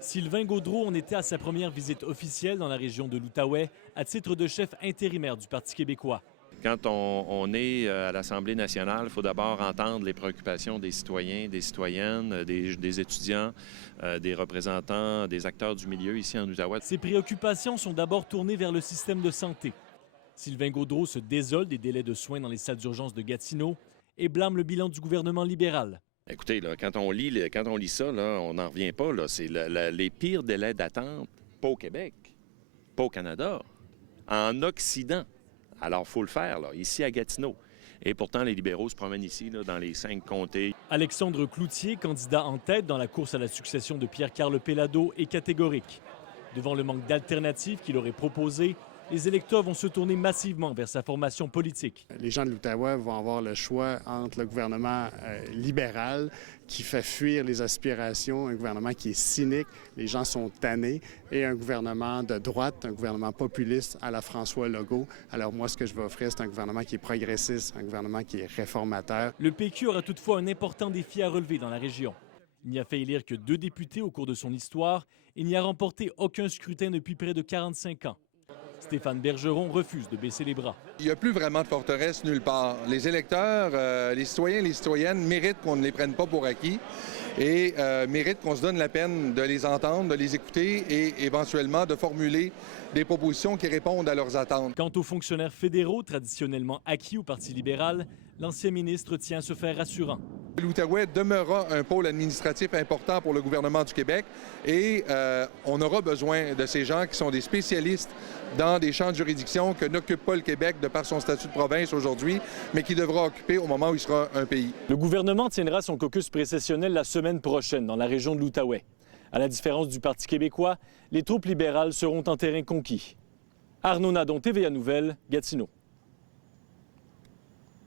Sylvain Gaudreault en était à sa première visite officielle dans la région de l'Outaouais à titre de chef intérimaire du Parti québécois. Quand on est à l'Assemblée nationale, il faut d'abord entendre les préoccupations des citoyens, des citoyennes, des étudiants, des représentants, des acteurs du milieu ici en Outaouais. Ces préoccupations sont d'abord tournées vers le système de santé. Sylvain Gaudreault se désole des délais de soins dans les salles d'urgence de Gatineau et blâme le bilan du gouvernement libéral. Écoutez, là, quand on lit ça, là, on n'en revient pas. C'est les pires délais d'attente, pas au Québec, pas au Canada, en Occident. Alors, il faut le faire, là, ici à Gatineau. Et pourtant, les libéraux se promènent ici, là, dans les 5 comtés. Alexandre Cloutier, candidat en tête dans la course à la succession de Pierre-Carl Péladeau, est catégorique. Devant le manque d'alternatives qu'il aurait proposé, les électeurs vont se tourner massivement vers sa formation politique. Les gens de l'Outaouais vont avoir le choix entre le gouvernement libéral qui fait fuir les aspirations, un gouvernement qui est cynique, les gens sont tannés, et un gouvernement de droite, un gouvernement populiste à la François Legault. Alors moi, ce que je vais offrir, c'est un gouvernement qui est progressiste, un gouvernement qui est réformateur. Le PQ aura toutefois un important défi à relever dans la région. Il n'y a fait élire que 2 députés au cours de son histoire et n'y a remporté aucun scrutin depuis près de 45 ans. Stéphane Bergeron refuse de baisser les bras. Il n'y a plus vraiment de forteresse nulle part. Les électeurs, les citoyens et les citoyennes méritent qu'on ne les prenne pas pour acquis et méritent qu'on se donne la peine de les entendre, de les écouter et éventuellement de formuler des propositions qui répondent à leurs attentes. Quant aux fonctionnaires fédéraux traditionnellement acquis au Parti libéral, l'ancien ministre tient à se faire rassurant. L'Outaouais demeurera un pôle administratif important pour le gouvernement du Québec et on aura besoin de ces gens qui sont des spécialistes dans des champs de juridiction que n'occupe pas le Québec de par son statut de province aujourd'hui, mais qui devra occuper au moment où il sera un pays. Le gouvernement tiendra son caucus précessionnel la semaine prochaine dans la région de l'Outaouais. À la différence du Parti québécois, les troupes libérales seront en terrain conquis. Arnaud Nadon, TVA Nouvelles, Gatineau.